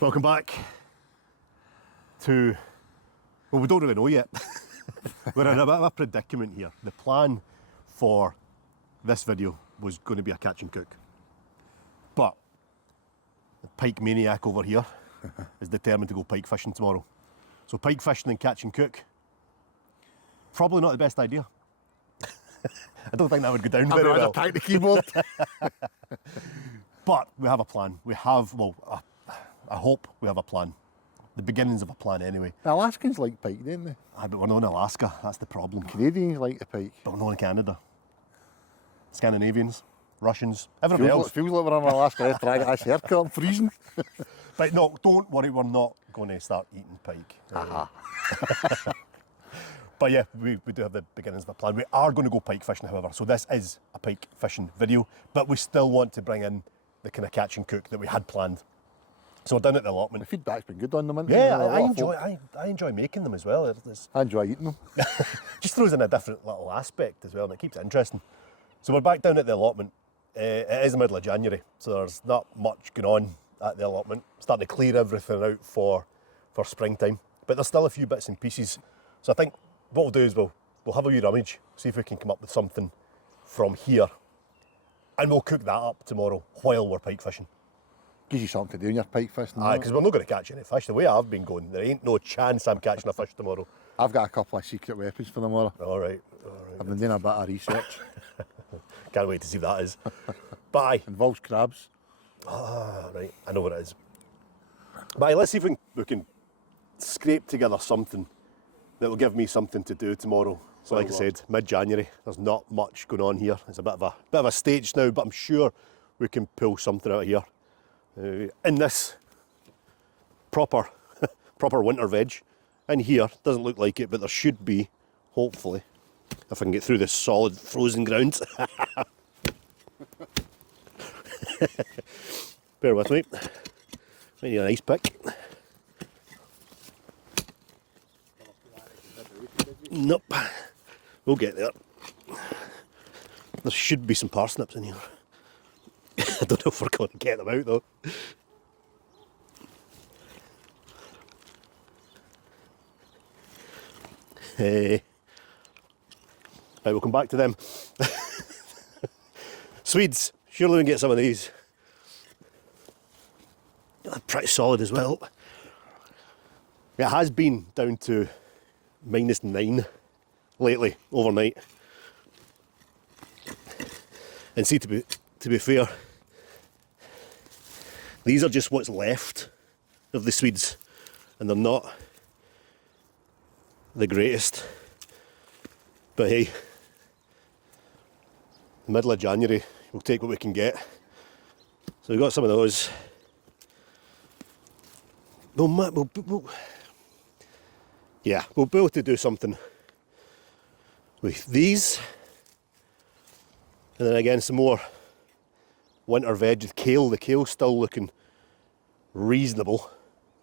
Welcome back to, well, we don't really know yet. We're in a bit of a predicament here. The plan for this video was going to be a catch and cook. But the pike maniac over here is determined to go pike fishing tomorrow. So pike fishing and catch and cook, probably not the best idea. I don't think that would go down very well. Attack the keyboard. But we have a plan. We have, well, I hope we have a plan. The beginnings of a plan anyway. The Alaskans like pike, don't they? But we're not in Alaska, that's the problem. Canadians like the pike. But we're not in Canada. Scandinavians, Russians, everybody else. Feels like we're in Alaska. Ice haircut, I'm freezing. But no, don't worry, we're not going to start eating pike. But yeah, we do have the beginnings of a plan. We are going to go pike fishing, however. So this is a pike fishing video, but we still want to bring in the kind of catch and cook that we had planned. So we're down at the allotment. The feedback's been good on them, isn't Yeah, it? I enjoy making them as well. I enjoy eating them. Just throws in a different little aspect as well, and it keeps it interesting. So we're back down at the allotment. It is the middle of January, so there's not much going on at the allotment. Starting to clear everything out for springtime, but there's still a few bits and pieces. So I think what we'll do is we'll have a wee rummage, see if we can come up with something from here, and we'll cook that up tomorrow while we're pike fishing. Gives you something to do in your pike fishing. Aye, because we're not going to catch any fish. The way I've been going, there ain't no chance I'm catching a fish tomorrow. I've got a couple of secret weapons for tomorrow. All right. I've been doing a bit of research. Can't wait to see what that is. But aye. Involves crabs. Ah, right, I know what it is. But aye, let's see if we can scrape together something that will give me something to do tomorrow. So like I said, mid-January, there's not much going on here. It's a bit of a stage now, but I'm sure we can pull something out of here. In this proper winter veg. In here, doesn't look like it, but there should be, hopefully, if I can get through this solid frozen ground. Bear with me. I need an ice pick. Nope. We'll get there. There should be some parsnips in here. I don't know if we're going to get them out though. Hey. Right, we'll come back to them. Swedes, surely we can get some of these. They're pretty solid as well. It has been down to -9 lately, overnight. And see, to be fair, these are just what's left of the Swedes, and they're not the greatest. But hey, middle of January, we'll take what we can get. So we've got some of those. We'll be able to do something with these. And then again, some more winter veg with kale. The kale's still looking reasonable.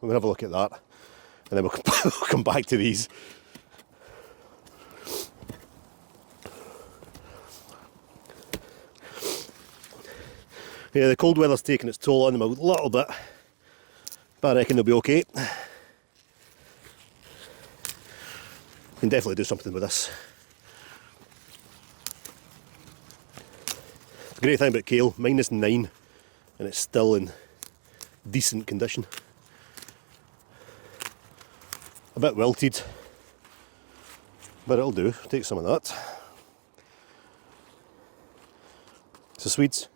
We're going to have a look at that. And then we'll come back to these. Yeah, the cold weather's taking its toll on them a little bit, but I reckon they'll be okay. Can definitely do something with this. The great thing about kale, -9, and it's still in decent condition. A bit wilted, but it'll do. Take some of that. So Swedes,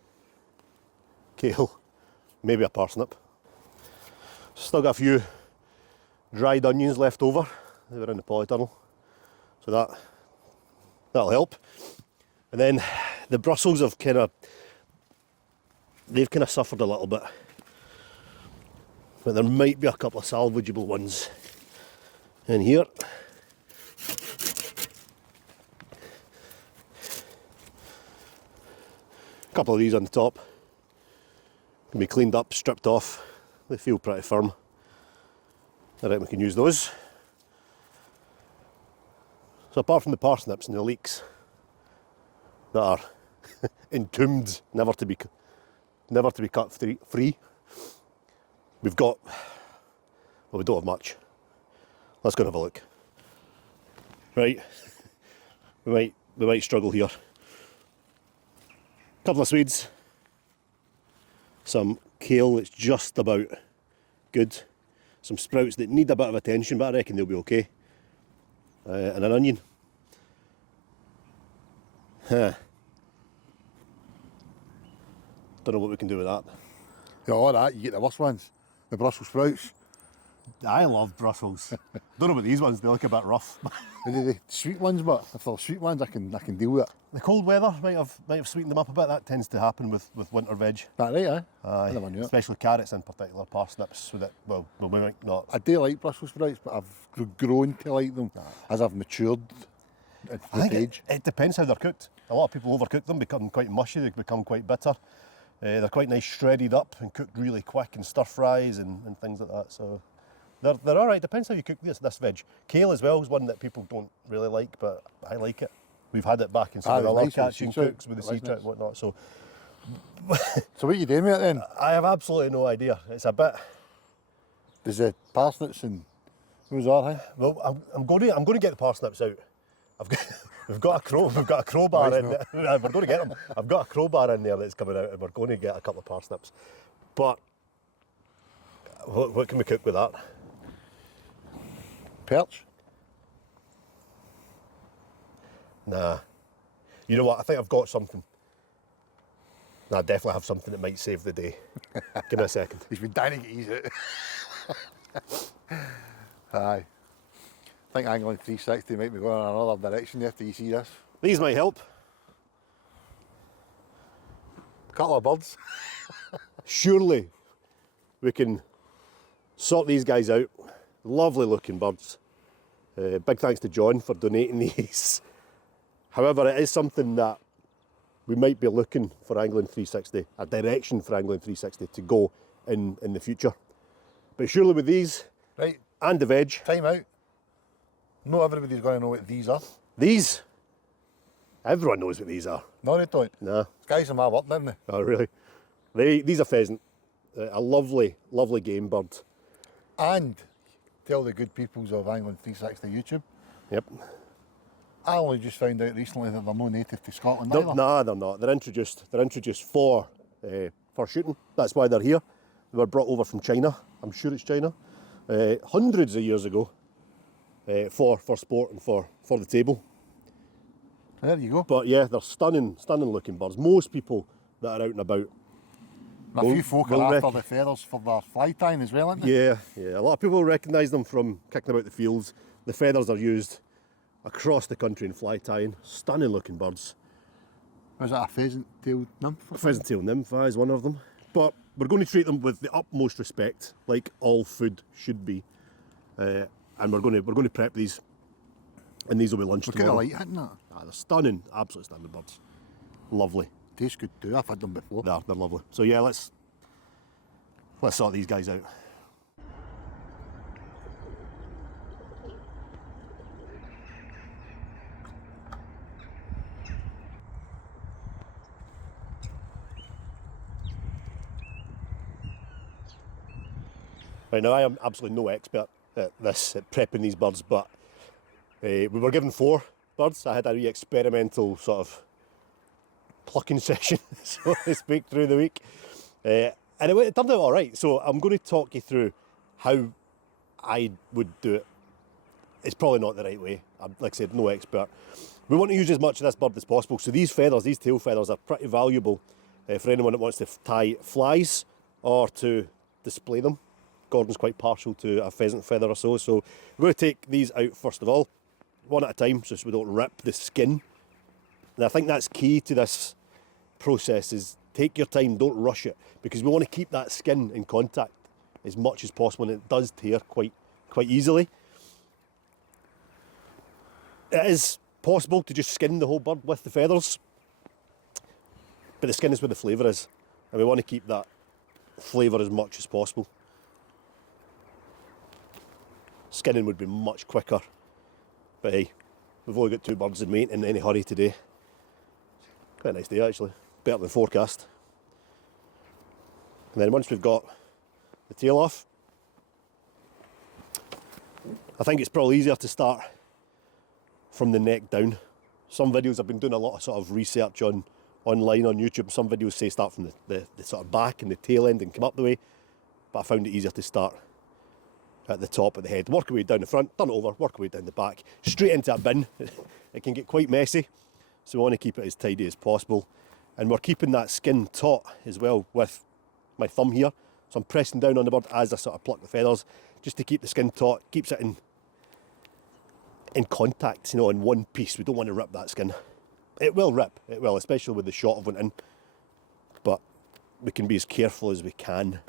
kale, maybe a parsnip. Still got a few dried onions left over. They were in the polytunnel, so that'll help. And then the Brussels have they've kind of suffered a little bit, but there might be a couple of salvageable ones in here. A couple of these on the top can be cleaned up, stripped off. They feel pretty firm. I reckon we can use those. So apart from the parsnips and the leeks that are entombed, never to be cut free, we've got Well, we don't have much. Let's go and have a look. Right, we might struggle here. Couple of Swedes, some kale that's just about good, some sprouts that need a bit of attention, but I reckon they'll be okay, and an onion. Don't know what we can do with that. Yeah, all that, you get the worst ones. The Brussels sprouts. I love Brussels. Don't know about these ones, they look a bit rough. The sweet ones, but if they're sweet ones, I can deal with it. The cold weather might have sweetened them up a bit. That tends to happen with winter veg. That right, eh? Aye, I never knew it. especially carrots in particular, parsnips. With it, well, we might not. I do like Brussels sprouts, but I've grown to like them as I've matured I with think age. it depends how they're cooked. A lot of people overcook them, become quite mushy. They become quite bitter. They're quite nice, shredded up and cooked really quick in stir fries and things like that. So they're all right. Depends how you cook this veg. Kale as well is one that people don't really like, but I like it. We've had it back in some of the other nice with the catching sea trout. cooks with the I like sea trout this. and whatnot. So So what are you doing with it then? I have absolutely no idea. It's a bit. There's the parsnips and who's that, eh? Well, I'm going to get the parsnips out. We've got a crowbar Nice, in there. We're going to get them. I've got a crowbar in there that's coming out, and we're going to get a couple of parsnips. But what can we cook with that? Perch? Nah. You know what? I think I've got something. Nah, I definitely have something that might save the day. Give me a second. He's been dying to get ease out. Aye. I think angling 360 might be going in another direction after you see this. These might help. Couple of birds. Surely we can sort these guys out. Lovely looking birds. Big thanks to John for donating these. However, it is something that we might be looking for Angling 360, a direction for Angling 360 to go in the future. But surely with these Right, and the veg, time out. Not everybody's going to know what these are. these, everyone knows what these are. No, they don't. Nah, Guys are my work, didn't they? oh really? These are pheasant, a lovely, lovely game bird. And tell the good peoples of Angling 360 YouTube, Yep. I only just found out recently that they're no native to Scotland They're, either. nah, they're not. They're introduced for shooting. That's why they're here. They were brought over from China. I'm sure it's China. Hundreds of years ago. For sport and for the table. There you go. But yeah, they're stunning looking birds. Most people that are out and about. And a few folk will are after the feathers for their fly tying as well, aren't they? Yeah. A lot of people recognise them from kicking about the fields. The feathers are used across the country in fly tying. Stunning looking birds. Was that a pheasant-tailed nymph? Pheasant-tail nymph is one of them. But we're going to treat them with the utmost respect, like all food should be. And we're going to prep these, and these will be lunch We're kind of tomorrow. light hitting that. They're stunning, absolutely stunning birds. Lovely. Tastes good too. I've had them before. They're lovely. So yeah, let's sort these guys out. Right, now I am absolutely no expert at this, at prepping these birds, but we were given 4 birds. I had a wee experimental sort of plucking session, so to speak, through the week. And it turned out all right. So I'm going to talk you through how I would do it. It's probably not the right way. I'm, like I said, no expert. We want to use as much of this bird as possible. So these feathers, these tail feathers, are pretty valuable for anyone that wants to tie flies or to display them. Gordon's quite partial to a pheasant feather or so. So we're going to take these out first of all, one at a time, so we don't rip the skin. And I think that's key to this process, is take your time, don't rush it, because we want to keep that skin in contact as much as possible, and it does tear quite easily. It is possible to just skin the whole bird with the feathers, but the skin is where the flavour is, and we want to keep that flavour as much as possible. Skinning would be much quicker, but hey, we've only got 2 birds in, we ain't in any hurry today. Quite a nice day actually, better than forecast. And then once we've got the tail off, I think it's probably easier to start from the neck down. Some videos, I've been doing a lot of sort of research online on YouTube. Some videos say start from the sort of back and the tail end and come up the way. But I found it easier to start at the top of the head. Work our way down the front, turn it over, work our way down the back, straight into a bin. It can get quite messy, so we want to keep it as tidy as possible. And we're keeping that skin taut as well with my thumb here. So I'm pressing down on the bird as I sort of pluck the feathers, just to keep the skin taut, keeps it in contact, you know, in one piece. We don't want to rip that skin. It will rip, it will, especially with the shot of one in. But we can be as careful as we can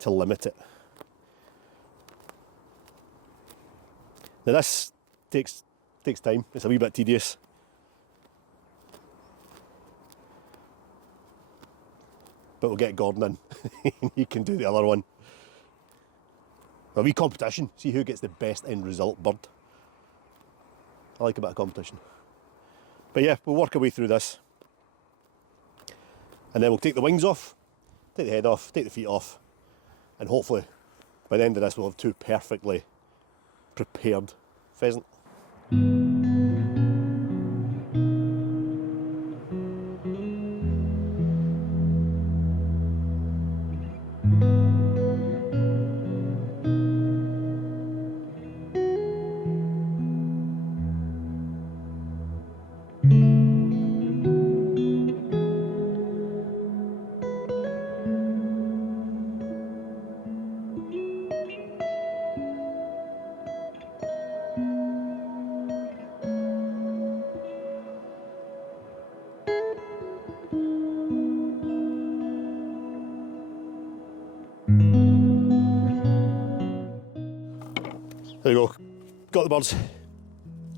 to limit it. Now this takes time, it's a wee bit tedious. But we'll get Gordon in. He can do the other one. A wee competition, see who gets the best end result bird. I like a bit of competition. But yeah, we'll work our way through this. And then we'll take the wings off, take the head off, take the feet off, and hopefully by the end of this we'll have two perfectly prepared pheasant. There you go, got the birds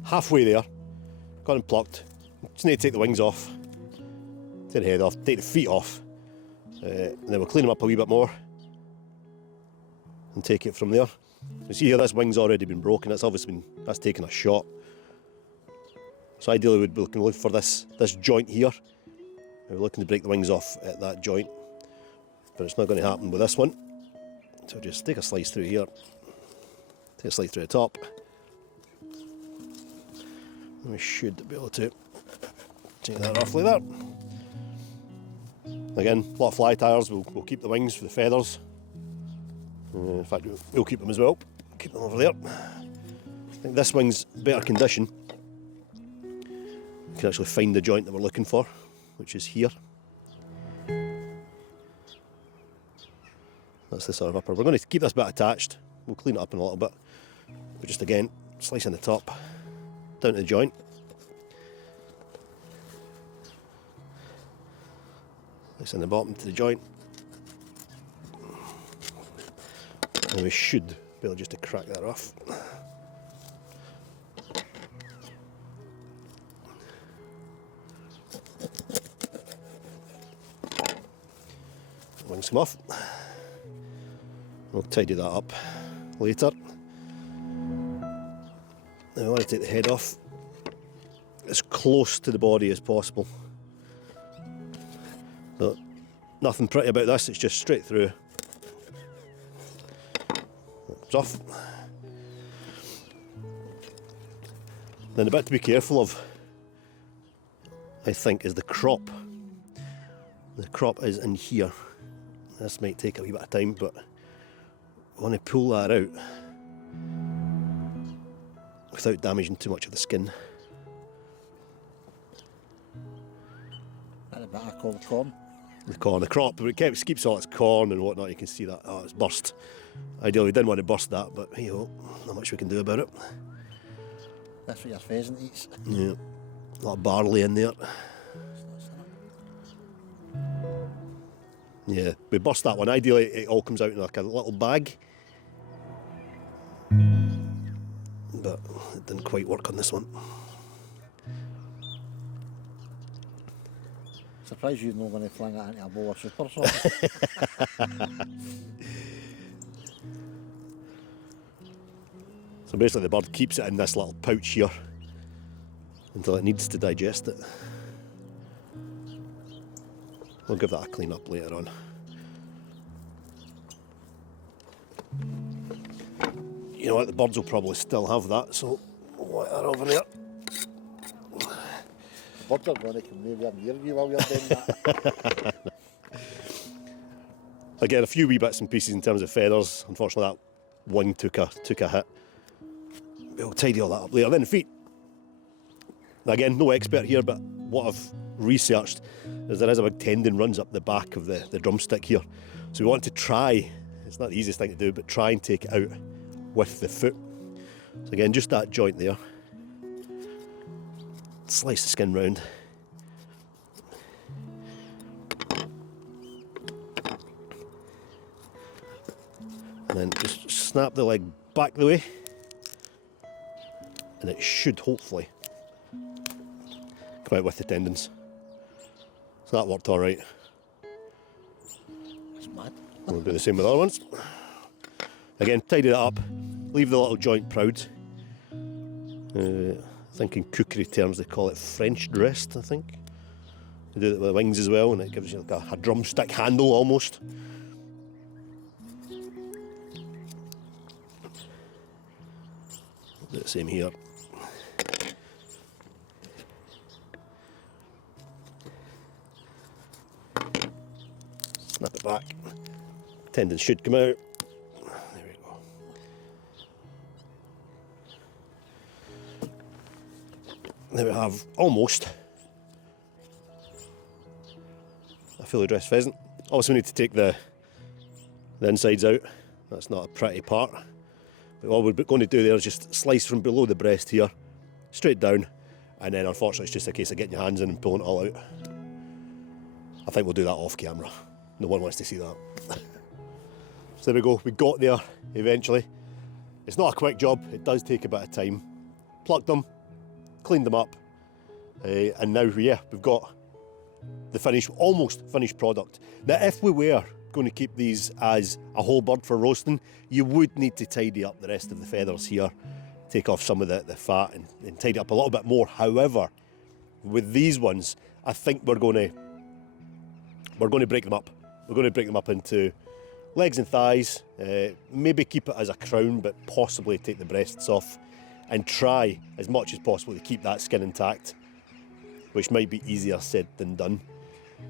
halfway there, got them plucked. Just need to take the wings off, take the head off, take the feet off, and then we'll clean them up a wee bit more and take it from there. You see here, this wing's already been broken, that's taken a shot. So ideally we'd be looking for this joint here. We're looking to break the wings off at that joint, but it's not going to happen with this one. So just take a slice through here. Take a slice through the top. We should be able to take that off like that. Again, a lot of fly tires, we'll keep the wings for the feathers. In fact, we'll keep them as well. Keep them over there. I think this wing's better condition. We can actually find the joint that we're looking for, which is here. That's the sort of upper. We're going to keep this bit attached. We'll clean it up in a little bit. But just again, slice in the top, down to the joint. Slice in the bottom to the joint. And we should be able just to crack that off. Wings come off. We'll tidy that up later. Now I want to take the head off as close to the body as possible. So, nothing pretty about this, it's just straight through. It's off. Then the bit to be careful of, I think, is the crop. The crop is in here. This might take a wee bit of time, but I want to pull that out without damaging too much of the skin. That's a bit I call the corn. The crop, but it keeps all its corn and whatnot. You can see that, oh, it's burst. Ideally, we didn't want to burst that, but hey, well, not much we can do about it. That's what your pheasant eats. Yeah, a lot of barley in there. Yeah, we burst that one. Ideally, it all comes out in like a little bag. But it didn't quite work on this one. Surprised you're not going to fling it into a bowl of soup or something. So basically the bird keeps it in this little pouch here until it needs to digest it. We'll give that a clean up later on. You know what, the birds will probably still have that, so we'll let that over there. The birds are going to come nowhere near you while you're doing that. Again, a few wee bits and pieces in terms of feathers. Unfortunately, that wing took a hit. We'll tidy all that up later. Then the feet. Again, no expert here, but what I've researched is there is a big tendon runs up the back of the drumstick here. So we want to try, it's not the easiest thing to do, but try and take it out with the foot. So again, just that joint there. Slice the skin round. And then just snap the leg back the way. And it should hopefully come out with the tendons. So that worked all right. It's mad. We'll do the same with the other ones. Again, tidy that up, leave the little joint proud. I think in cookery terms they call it French dressed, I think. They do it with the wings as well, and it gives you like a drumstick handle almost. Do the same here. Snap it back. Tendons should come out. There we go. There we have almost a fully dressed pheasant. Also, we need to take the insides out. That's not a pretty part. But all we're going to do there is just slice from below the breast here, straight down, and then unfortunately it's just a case of getting your hands in and pulling it all out. I think we'll do that off camera. No one wants to see that. So there we go, we got there eventually. It's not a quick job, it does take a bit of time. Plucked them, cleaned them up, and now, yeah, we've got the finished, almost finished product. Now, if we were going to keep these as a whole bird for roasting, you would need to tidy up the rest of the feathers here, take off some of the fat and tidy up a little bit more. However, with these ones, I think we're going to break them up. We're going to break them up into legs and thighs, maybe keep it as a crown, but possibly take the breasts off and try as much as possible to keep that skin intact, which might be easier said than done.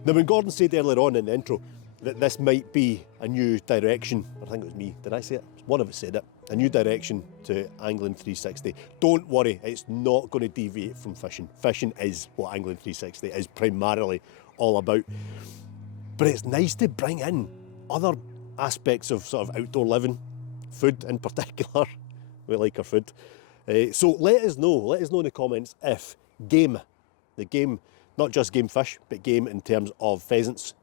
Now, when Gordon said earlier on in the intro that this might be a new direction, I think it was me, did I say it? One of us said it. A new direction to Angling 360. Don't worry, it's not going to deviate from fishing. Fishing is what Angling 360 is primarily all about. But it's nice to bring in other aspects of sort of outdoor living, food in particular. We like our food. So let us know in the comments if game, the game, not just game fish, but game in terms of pheasants,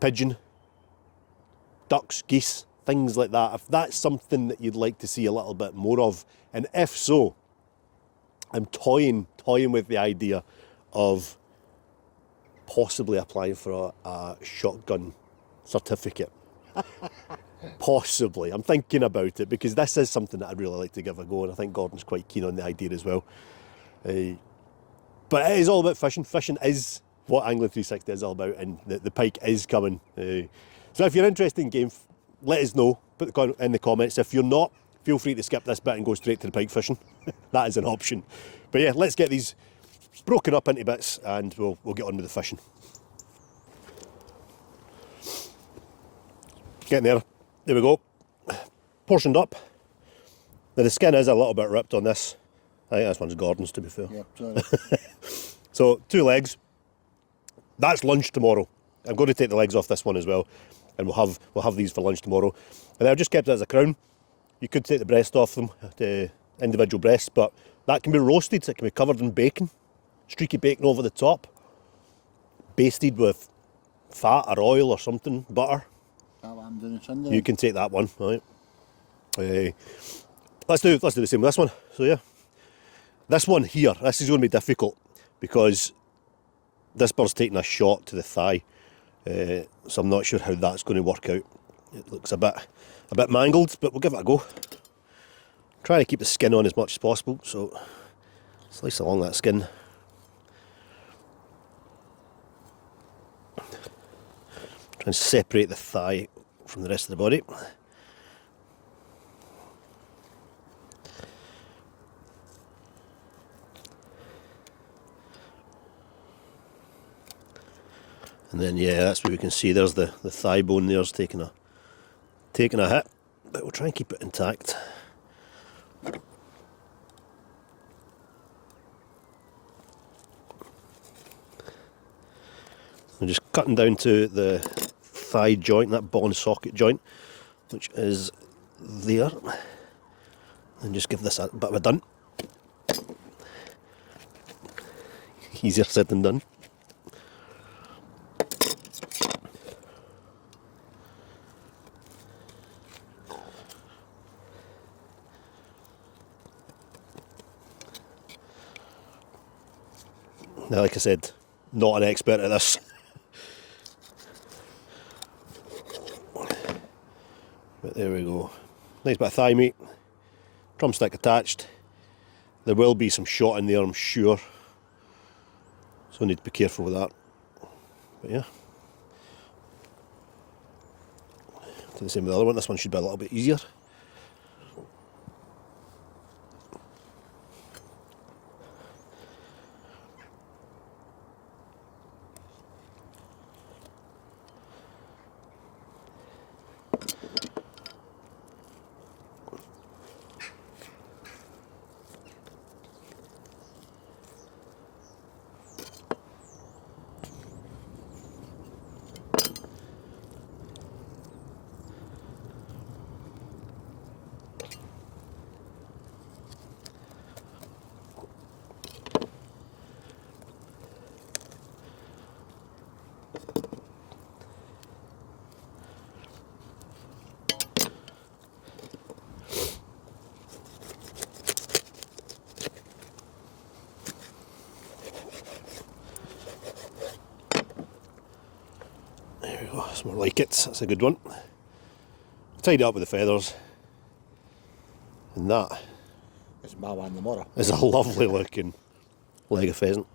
pigeon, ducks, geese, things like that, if that's something that you'd like to see a little bit more of. And if so, I'm toying with the idea of possibly applying for a shotgun certificate. Possibly. I'm thinking about it because this is something that I'd really like to give a go, and I think Gordon's quite keen on the idea as well. But it is all about fishing. Fishing is what Angling 360 is all about, and the pike is coming. So if you're interested in game, let us know. Put it in the comments. If you're not, feel free to skip this bit and go straight to the pike fishing. That is an option. But yeah, let's get these broken up into bits and we'll get on with the fishing. Getting there. There we go. Portioned up. Now the skin is a little bit ripped on this. I think this one's Gordon's, to be fair. Yeah, sorry. So 2 legs. That's lunch tomorrow. I'm going to take the legs off this one as well, and we'll have these for lunch tomorrow. And I've just kept it as a crown. You could take the breast off them, the individual breasts, but that can be roasted. It can be covered in bacon, streaky bacon over the top, basted with fat or oil or something, butter. That what I'm doing Sunday. You can take that one, right? Let's do the same with this one. So yeah, this one here, this is going to be difficult because this bird's taking a shot to the thigh, so I'm not sure how that's going to work out. It looks a bit mangled, but we'll give it a go. Try to keep the skin on as much as possible, so slice along that skin. Try and separate the thigh from the rest of the body. And then yeah, that's what we can see. There's the thigh bone there's taking a hit, but we'll try and keep it intact. I'm just cutting down to the thigh joint, that ball and socket joint, which is there, and just give this a bit of a done. Easier said than done. Now, like I said, not an expert at this. But there we go. Nice bit of thigh meat, drumstick attached. There will be some shot in there, I'm sure. So I need to be careful with that. But yeah. Do the same with the other one. This one should be a little bit easier. That's more like it. That's a good one. Tied it up with the feathers. And that It's my one tomorrow. is a lovely looking leg of pheasant.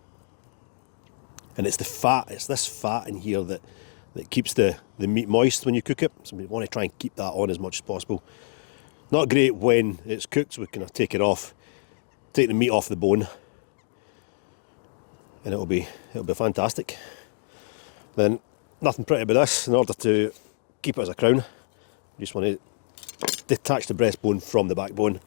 And it's the fat, it's this fat in here that keeps the meat moist when you cook it. So we want to try and keep that on as much as possible. Not great when it's cooked, so we can take it off, take the meat off the bone, and it'll be fantastic. Then nothing pretty about this. In order to keep it as a crown, you just want to detach the breastbone from the backbone.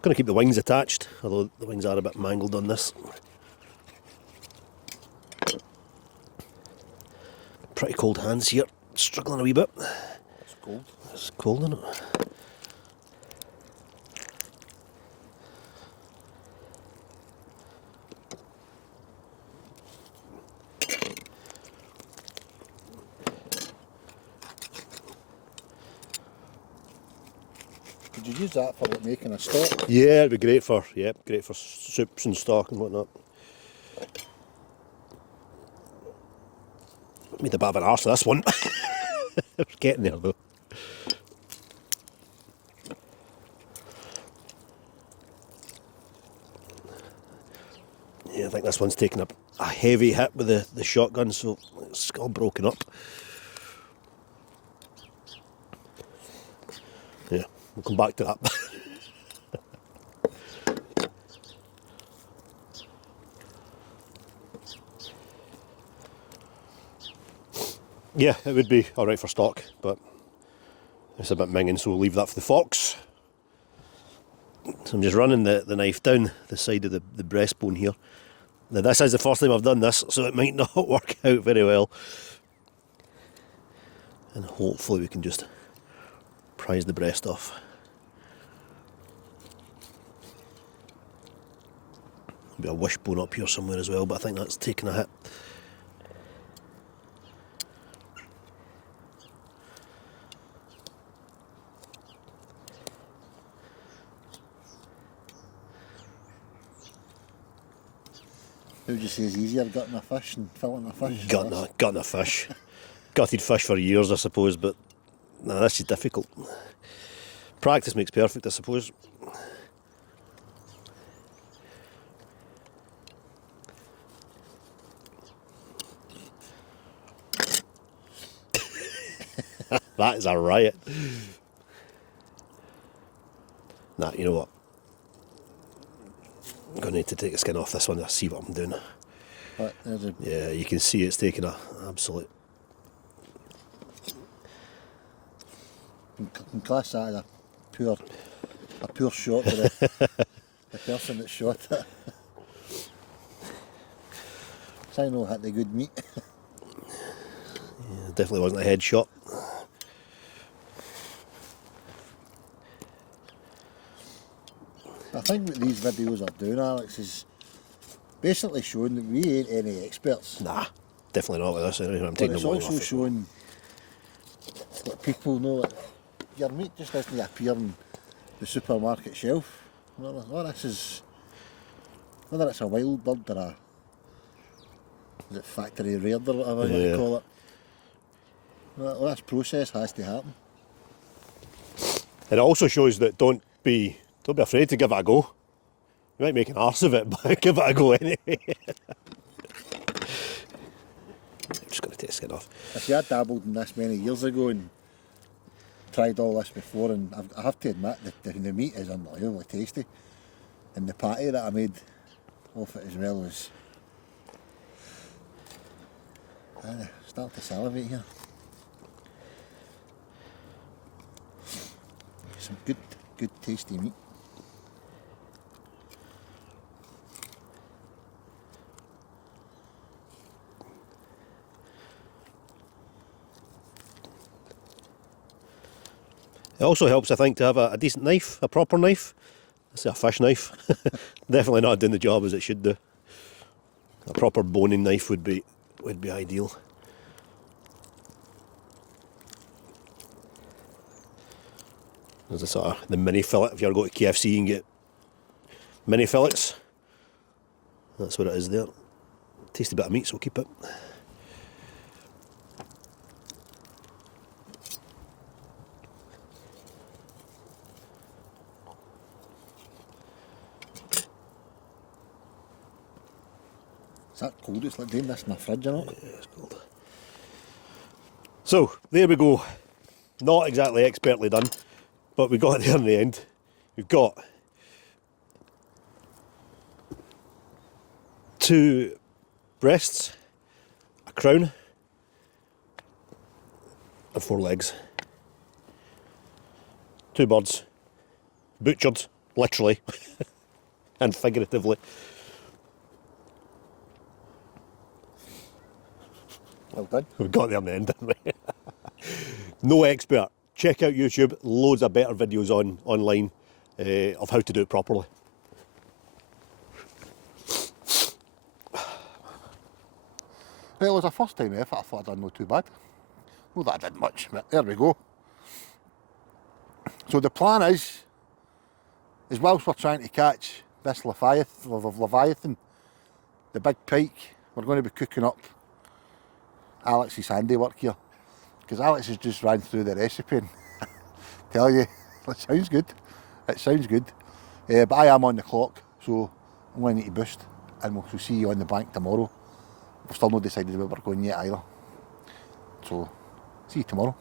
Going to keep the wings attached, although the wings are a bit mangled on this. Pretty cold hands here, struggling a wee bit. It's cold. It's cold, isn't it? Could you use that for like making a stock? Yeah, it'd be great for soups and stock and whatnot. Made a bit of an arse of this one. We're getting there though. Yeah, I think this one's taken up a heavy hit with the shotgun, so it's all broken up. Yeah, we'll come back to that. Yeah, it would be alright for stock, but it's a bit minging, so we'll leave that for the fox. So I'm just running the knife down the side of the breastbone here. Now this is the first time I've done this, so it might not work out very well. And hopefully we can just prise the breast off. There'll be a wishbone up here somewhere as well, but I think that's taken a hit. Who would you say is easier, gutting a fish and filling a fish? Gutting a fish. Gutted fish for years, I suppose, but no, this is difficult. Practice makes perfect, I suppose. That is a riot. Nah, you know what? to take the skin off this one. I see what I'm doing. But there's a, Yeah, you can see it's taking a absolute. you can class that as a poor shot to the person that shot it. So I know it hit the good meat. Yeah, definitely wasn't a headshot. I think what these videos are doing, Alex, is basically showing that we ain't any experts. Nah, definitely not with this. Anyway. I'm But taking it's the wine also off it. showing that people know that your meat just doesn't appear on the supermarket shelf. Well, this is, whether it's a wild bird or a, is it factory reared or whatever you want to call it. Well, this process has to happen. And it also shows that don't be afraid to give it a go. You might make an arse of it, but give it a go anyway. I'm just going to take the skin off. I see, I dabbled in this many years ago and tried all this before, and I have to admit that the meat is unbelievably tasty. And the patty that I made off it as well was... I'm starting to salivate here. Some good tasty meat. It also helps, I think, to have a decent knife, a proper knife. I say a fish knife. Definitely not doing the job as it should do. A proper boning knife would be ideal. There's a sort of the mini fillet. If you ever go to KFC and get mini fillets, that's what it is there. Tasty bit of meat, so we'll keep it. Is that cold? It's like doing this in my fridge, you know? Yeah, it's cold. So, there we go. Not exactly expertly done, but we got there in the end. We've got 2 breasts, a crown, and 4 legs. 2 birds, butchered, literally, and figuratively. Well done. We got there in the end, didn't we? No expert. Check out YouTube. Loads of better videos online of how to do it properly. Well, it was a first time effort. I thought I'd done not too bad. Not that I did much, but there we go. So the plan is whilst we're trying to catch this Leviathan, the big pike, we're going to be cooking up Alex's handiwork here. Because Alex has just ran through the recipe and tell you, it sounds good. It sounds good. But I am on the clock, so I'm going to need to boost. And we'll see you on the bank tomorrow. We've still not decided where we're going yet either. So, see you tomorrow.